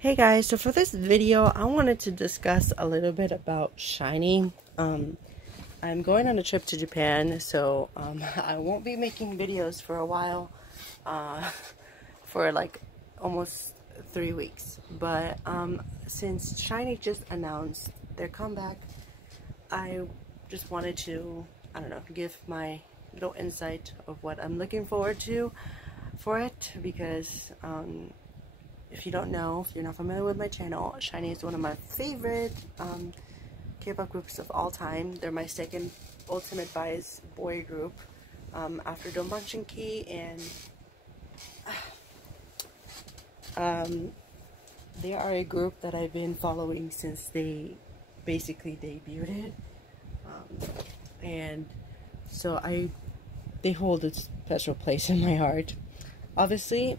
Hey guys, so for this video, I wanted to discuss a little bit about SHINee. I'm going on a trip to Japan, so I won't be making videos for a while, for like almost 3 weeks. But since SHINee just announced their comeback, I just wanted to, I don't know, give my little insight of what I'm looking forward to for it, because if you don't know, if you're not familiar with my channel, SHINee is one of my favorite K-pop groups of all time. They're my second ultimate bias boy group, after Dongbang Shinki, and they are a group that I've been following since they basically debuted, and so they hold a special place in my heart. Obviously,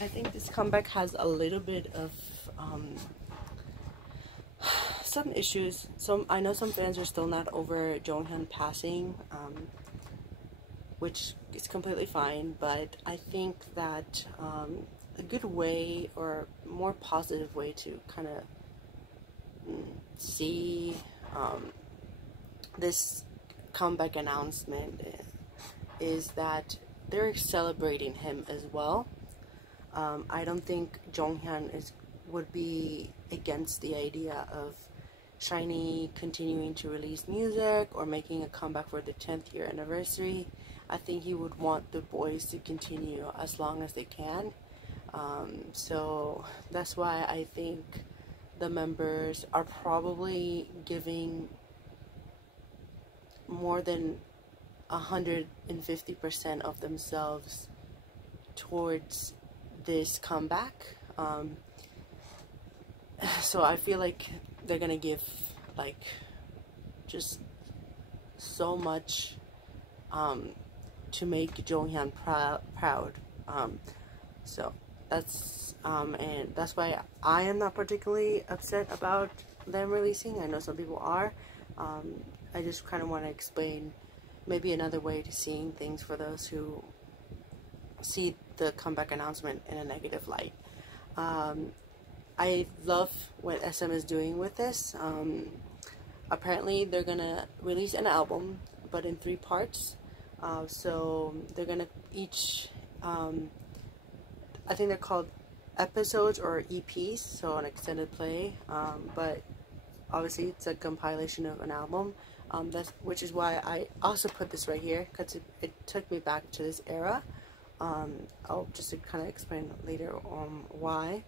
I think this comeback has a little bit of some issues. I know some fans are still not over Jonghyun passing, which is completely fine, but I think that a good way, or more positive way, to kind of see this comeback announcement is that they're celebrating him as well. I don't think Jonghyun would be against the idea of SHINee continuing to release music or making a comeback for the 10th year anniversary. I think he would want the boys to continue as long as they can. So that's why I think the members are probably giving more than 150% of themselves towards this comeback. So I feel like they're gonna give like just so much to make Jonghyun proud. So that's and that's why I am not particularly upset about them releasing. I know some people are. I just kind of want to explain maybe another way to seeing things for those who see the comeback announcement in a negative light. I love what SM is doing with this. Apparently they're gonna release an album, but in 3 parts. So they're gonna each, I think they're called episodes or EPs, so an extended play, but obviously it's a compilation of an album. Which is why I also put this right here, because it took me back to this era. I'll just kind of explain later why,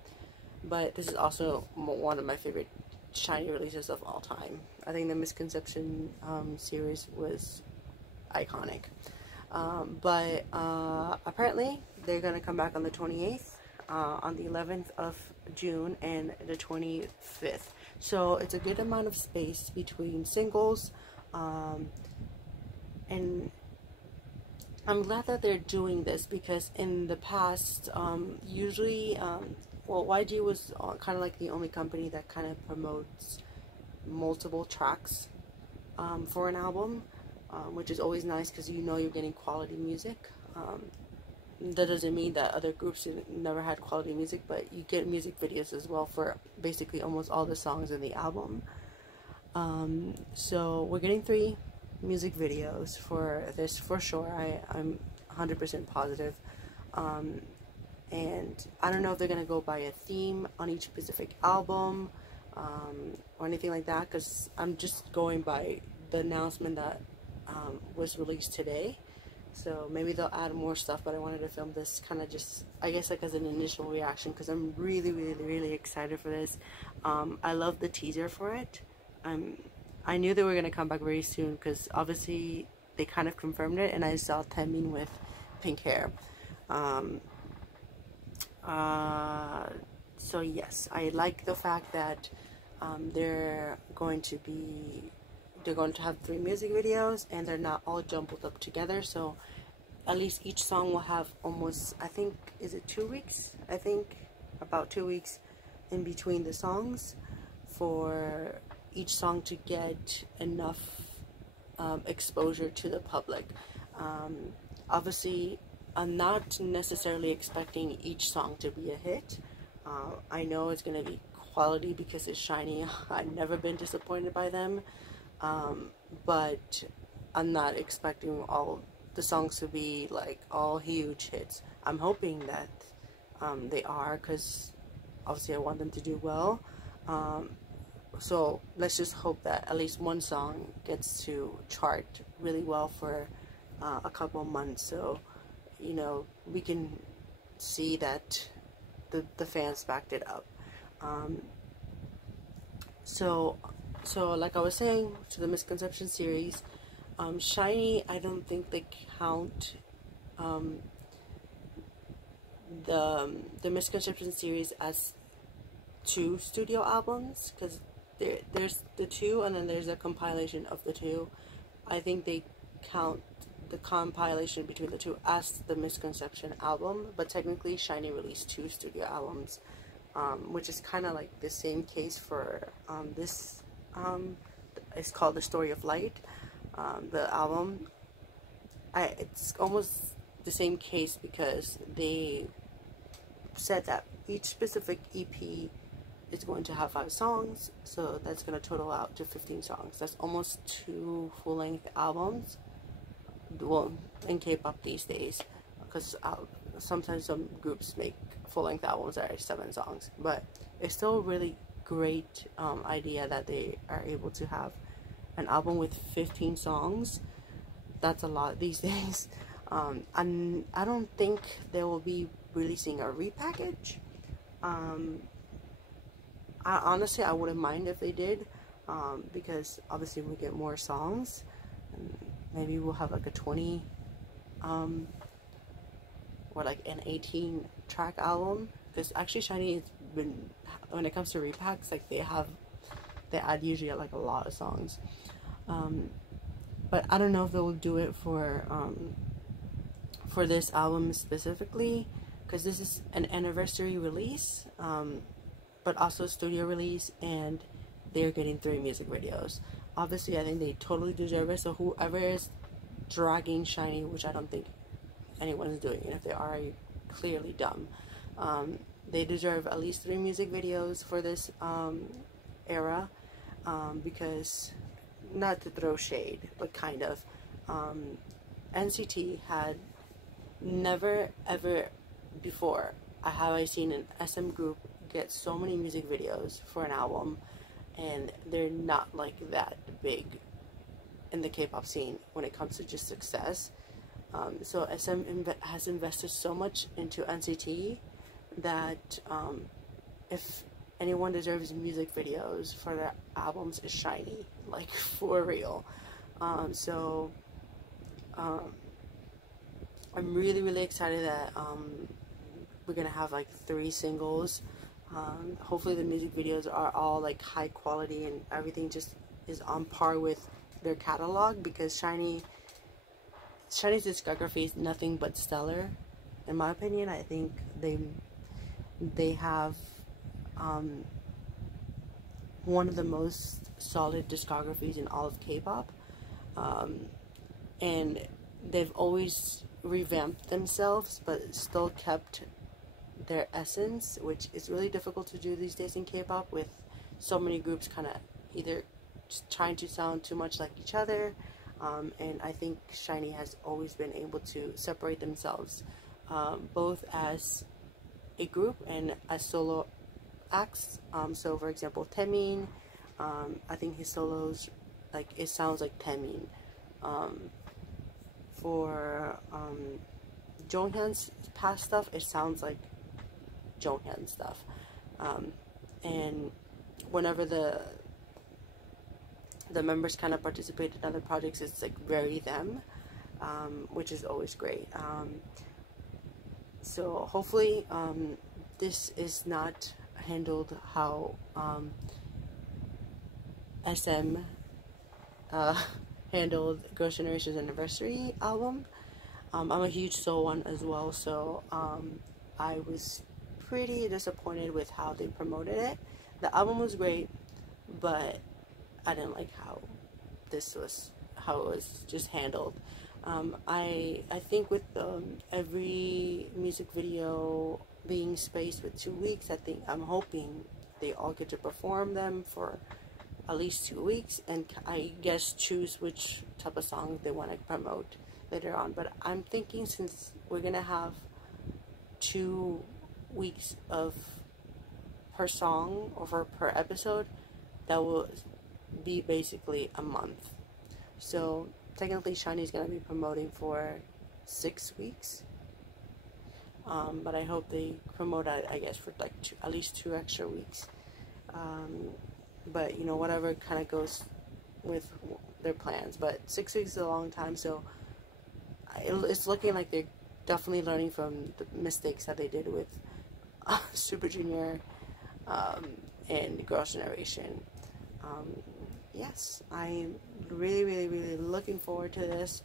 but this is also one of my favorite SHINee releases of all time. I think the Misconception series was iconic, but apparently they're gonna come back on the 28th, on the 11th of June, and the 25th. So it's a good amount of space between singles, and I'm glad that they're doing this, because in the past, usually, well, YG was kind of like the only company that kind of promotes multiple tracks for an album, which is always nice, because you know you're getting quality music. That doesn't mean that other groups never had quality music, but you get music videos as well for basically almost all the songs in the album. So we're getting 3 music videos for this for sure. I'm 100% positive. And I don't know if they're gonna go by a theme on each specific album, or anything like that, because I'm just going by the announcement that was released today. So maybe they'll add more stuff, but I wanted to film this kind of just, I guess, like as an initial reaction, because I'm really excited for this. I love the teaser for it. I knew they were going to come back very soon, because obviously they kind of confirmed it, and I saw Taemin with pink hair. So yes, I like the fact that they're going to have 3 music videos, and they're not all jumbled up together. So at least each song will have almost, I think, is it 2 weeks? I think about 2 weeks in between the songs, for each song to get enough exposure to the public. Obviously, I'm not necessarily expecting each song to be a hit. I know it's gonna be quality because it's SHINee. I've never been disappointed by them, but I'm not expecting all the songs to be like all huge hits. I'm hoping that they are, because obviously I want them to do well. So let's just hope that at least one song gets to chart really well for a couple months, so you know we can see that the fans backed it up. So like I was saying, to the Misconception series, SHINee, I don't think they count the Misconception series as 2 studio albums, because there's the 2 and then there's a compilation of the 2. I think they count the compilation between the 2 as the Misconception album, but technically SHINee released 2 studio albums, which is kind of like the same case for this. It's called The Story of Light, the album. It's almost the same case because they said that each specific EP is going to have 5 songs, so that's going to total out to 15 songs. That's almost 2 full-length albums, well, in K-pop these days, because sometimes some groups make full-length albums that are 7 songs, but it's still a really great idea that they are able to have an album with 15 songs. That's a lot these days. And I don't think they will be releasing a repackage. Honestly, I wouldn't mind if they did, because obviously we get more songs, and maybe we'll have like a 20 or like an 18 track album, because actually SHINee has been, when it comes to repacks, like they add usually like a lot of songs, but I don't know if they will do it for this album specifically, because this is an anniversary release, but also studio release, and they're getting 3 music videos. Obviously, I think they totally deserve it, so whoever is dragging SHINee, which I don't think anyone's doing, and if they are, clearly dumb, they deserve at least 3 music videos for this era, because, not to throw shade, but kind of, NCT had never ever before have I seen an SM group get so many music videos for an album, and they're not like that big in the K-pop scene when it comes to just success. So SM has invested so much into NCT that if anyone deserves music videos for their albums, is SHINee, like for real. I'm really excited that we're gonna have like 3 singles. Hopefully the music videos are all like high quality and everything just is on par with their catalog, because SHINee's discography is nothing but stellar, in my opinion. I think they have one of the most solid discographies in all of K-pop, and they've always revamped themselves but still kept their essence, which is really difficult to do these days in K-pop, with so many groups kind of either just trying to sound too much like each other, and I think SHINee has always been able to separate themselves, both as a group and as solo acts. So for example, Taemin, I think his solos, like, it sounds like Taemin. For Jonghyun's past stuff, it sounds like Jonghyun stuff, and whenever the members kind of participate in other projects, it's like very them, which is always great. So hopefully this is not handled how SM handled Girls' Generation's anniversary album. I'm a huge Soul one as well, so I was pretty disappointed with how they promoted it. The album was great, but I didn't like how it was just handled. I think with every music video being spaced with 2 weeks, I'm hoping they all get to perform them for at least 2 weeks, and I guess choose which type of songs they want to promote later on. But I'm thinking, since we're gonna have 2 weeks of per song or per episode, that will be basically a month. So technically SHINee's gonna be promoting for 6 weeks. But I hope they promote, I guess, for like at least 2 extra weeks. But whatever kind of goes with their plans. But 6 weeks is a long time, so it's looking like they're definitely learning from the mistakes that they did with Super Junior and Girls' Generation. Yes, I'm really, really, really looking forward to this.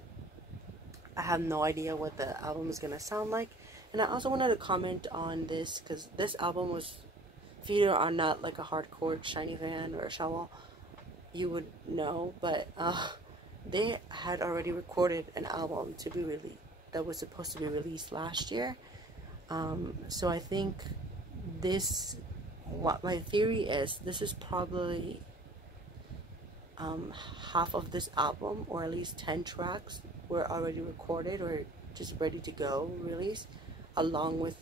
I have no idea what the album is gonna sound like. And I also wanted to comment on this, because this album was, if you are not like a hardcore SHINee fan or a Shawo, you would know, but they had already recorded an album to be released that was supposed to be released last year. So I think what my theory is, this is probably half of this album, or at least 10 tracks were already recorded or just ready to go release, along with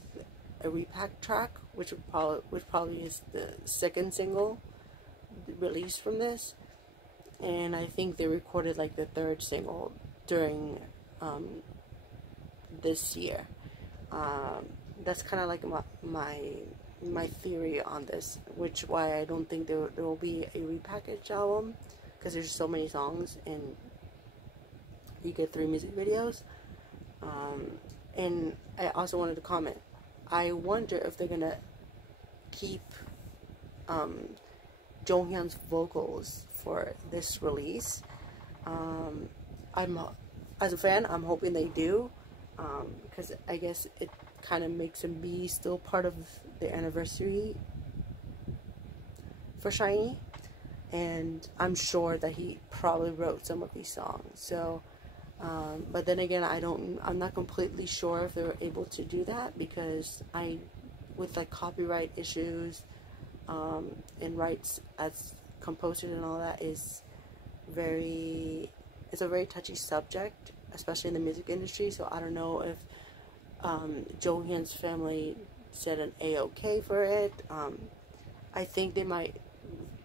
a repack track, which probably is the second single released from this. And I think they recorded like the third single during this year. That's kind of like my theory on this, which why I don't think there will be a repackaged album, because there's so many songs and you get 3 music videos. And I also wanted to comment, I wonder if they're gonna keep Jonghyun's vocals for this release. As a fan, I'm hoping they do, because I guess it kind of makes him be still part of the anniversary for SHINee, and I'm sure that he probably wrote some of these songs. So but then again, I'm not completely sure if they were able to do that, because with like copyright issues and rights as composers and all that, it's a very touchy subject, especially in the music industry. So I don't know if Jonghyun's family said an A-OK for it. I think they might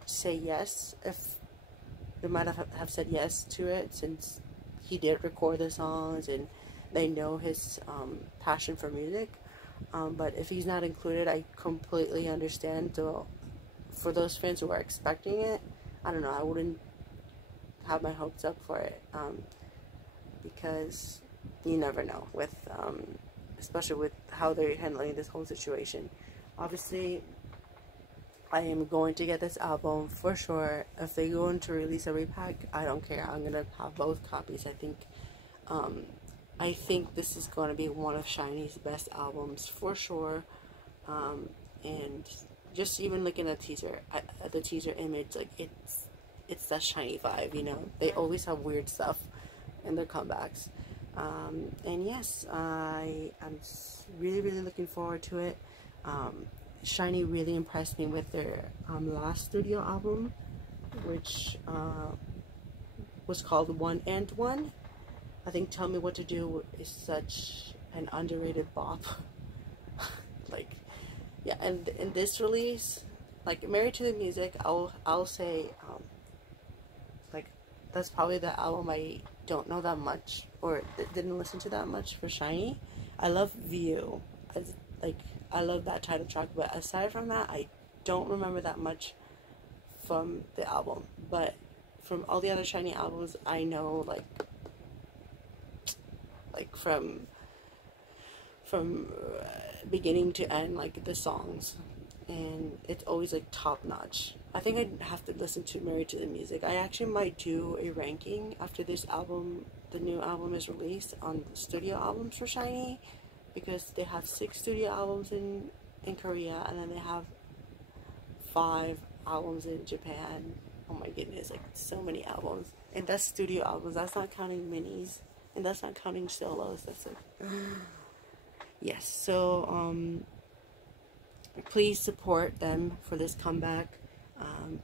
say yes, if they might have said yes to it, since he did record the songs and they know his passion for music. But if he's not included, I completely understand. So for those fans who are expecting it, I don't know, I wouldn't have my hopes up for it, because you never know, with especially with how they're handling this whole situation. Obviously, I am going to get this album for sure. If they go into release a repack, I don't care. I'm gonna have both copies. I think this is going to be one of SHINee's best albums for sure. And just even looking at the teaser image, like it's that SHINee vibe. They always have weird stuff in their comebacks. And yes, I'm really, really looking forward to it. SHINee really impressed me with their last studio album, which was called One and One. I think Tell Me What to Do is such an underrated bop. Like, yeah, and in this release, like Married to the Music, I'll say, like, that's probably the album I don't know that much, or didn't listen to that much for SHINee. I love View. I love that title track, but aside from that, I don't remember that much from the album. But from all the other SHINee albums, I know, like from beginning to end, like the songs, and it's always like top notch. I think I'd have to listen to Married to the Music. I actually might do a ranking after this album, the new album is released, on the studio albums for SHINee, because they have 6 studio albums in Korea, and then they have 5 albums in Japan. Oh my goodness, like so many albums. And that's studio albums, that's not counting minis, and that's not counting solos. That's like yes. So please support them for this comeback.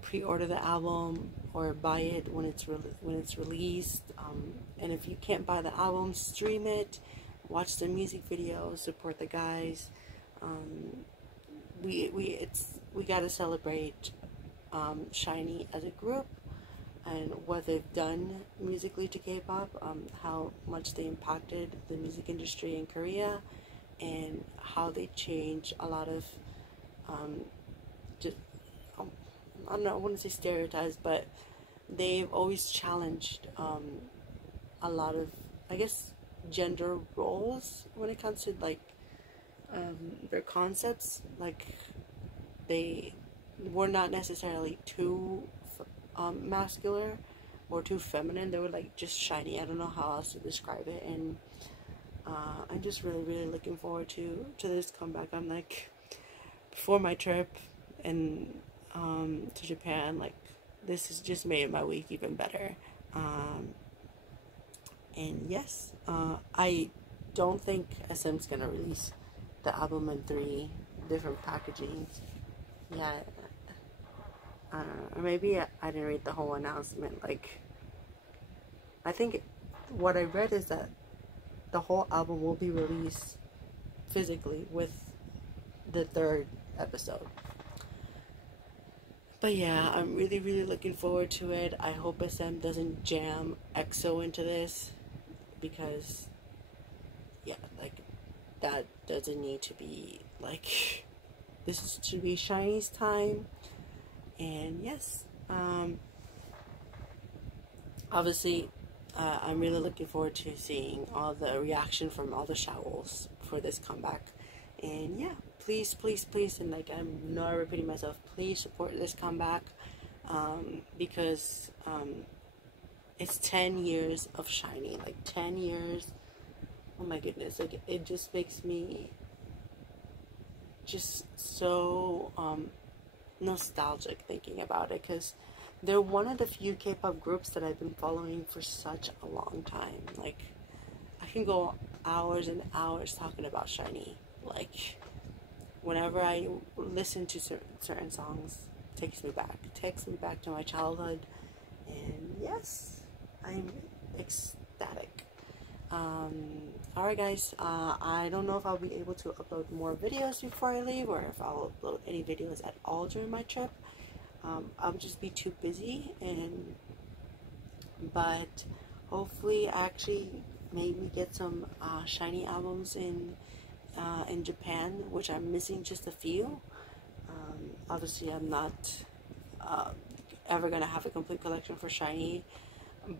Pre-order the album or buy it when it's released. And if you can't buy the album, stream it, watch the music video, support the guys. We gotta celebrate SHINee as a group and what they've done musically to K-pop, how much they impacted the music industry in Korea, and how they changed a lot of just I don't know, I wouldn't say stereotypes, but they've always challenged a lot of, I guess, gender roles when it comes to like their concepts. Like they were not necessarily too masculine or too feminine. They were like just shiny. I don't know how else to describe it. And I'm just really looking forward to this comeback. I'm like, before my trip and to Japan, like this has just made my week even better. And yes, I don't think SM's gonna release the album in 3 different packagings. Yeah, I don't know. Or maybe I didn't read the whole announcement. Like, I think what I read is that the whole album will be released physically with the 3rd episode. But yeah, I'm really looking forward to it. I hope SM doesn't jam EXO into this, because yeah, like that doesn't need to be. Like, this should be SHINee's time. And yes, obviously I'm really looking forward to seeing all the reaction from all the Shawols for this comeback. And yeah, please, and like I'm not repeating myself, please support this comeback, because it's 10 years of SHINee, like 10 years. Oh my goodness, like it just makes me just so nostalgic thinking about it, because they're one of the few K-pop groups that I've been following for such a long time. Like, I can go hours and hours talking about SHINee. Like, whenever I listen to certain songs, takes me back to my childhood. And yes, I'm ecstatic. Alright guys, I don't know if I'll be able to upload more videos before I leave, or if I'll upload any videos at all during my trip. I'll just be too busy, but hopefully I actually maybe get some SHINee albums in Japan, which I'm missing just a few. Obviously I'm not ever gonna have a complete collection for SHINee,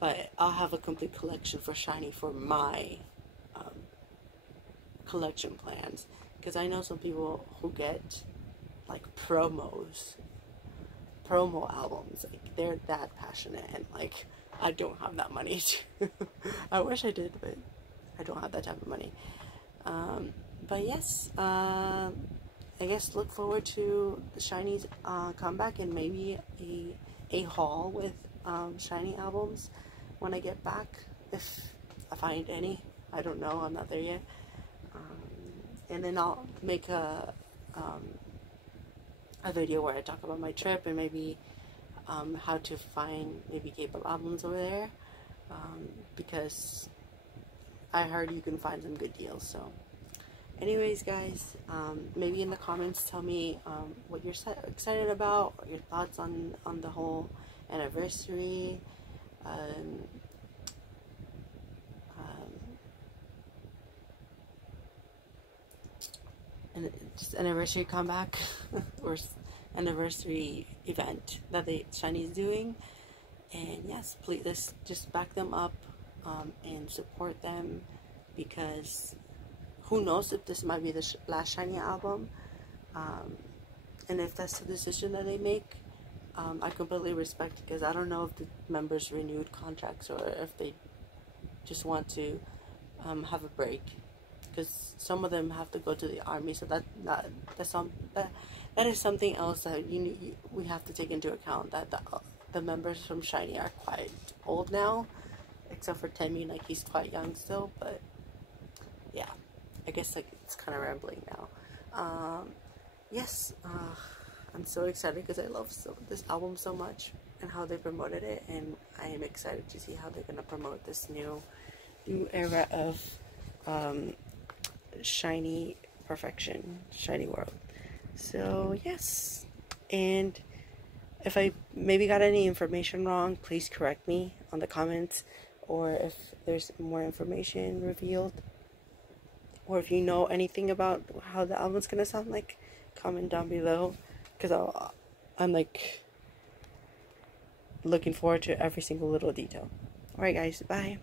but I'll have a complete collection for SHINee for my collection plans, because I know some people who get like promo albums, like they're that passionate, and like I don't have that money to I wish I did, but I don't have that type of money. But yes, I guess look forward to SHINee's comeback, and maybe a haul with SHINee albums when I get back, if I find any. I don't know, I'm not there yet. And then I'll make a video where I talk about my trip, and maybe how to find maybe K-pop albums over there, because I heard you can find some good deals. So anyways guys, maybe in the comments tell me what you're excited about, or your thoughts on the whole anniversary, and just anniversary comeback or anniversary event that SHINee is doing. And yes, please, let's just back them up and support them, because who knows if this might be the last SHINee album, and if that's the decision that they make, I completely respect it, because I don't know if the members renewed contracts or if they just want to have a break, because some of them have to go to the army. So that is something else that we have to take into account, that the members from SHINee are quite old now, except for Taemin, like he's quite young still. But yeah, I guess like it's kind of rambling now. yes, I'm so excited because I love this album so much and how they promoted it, and I am excited to see how they're gonna promote this new era of SHINee perfection, SHINee world. So yes, and if I maybe got any information wrong, please correct me on the comments, or if there's more information revealed, or if you know anything about how the album's gonna sound like, comment down below, because I'm like looking forward to every single little detail. Alright guys, bye.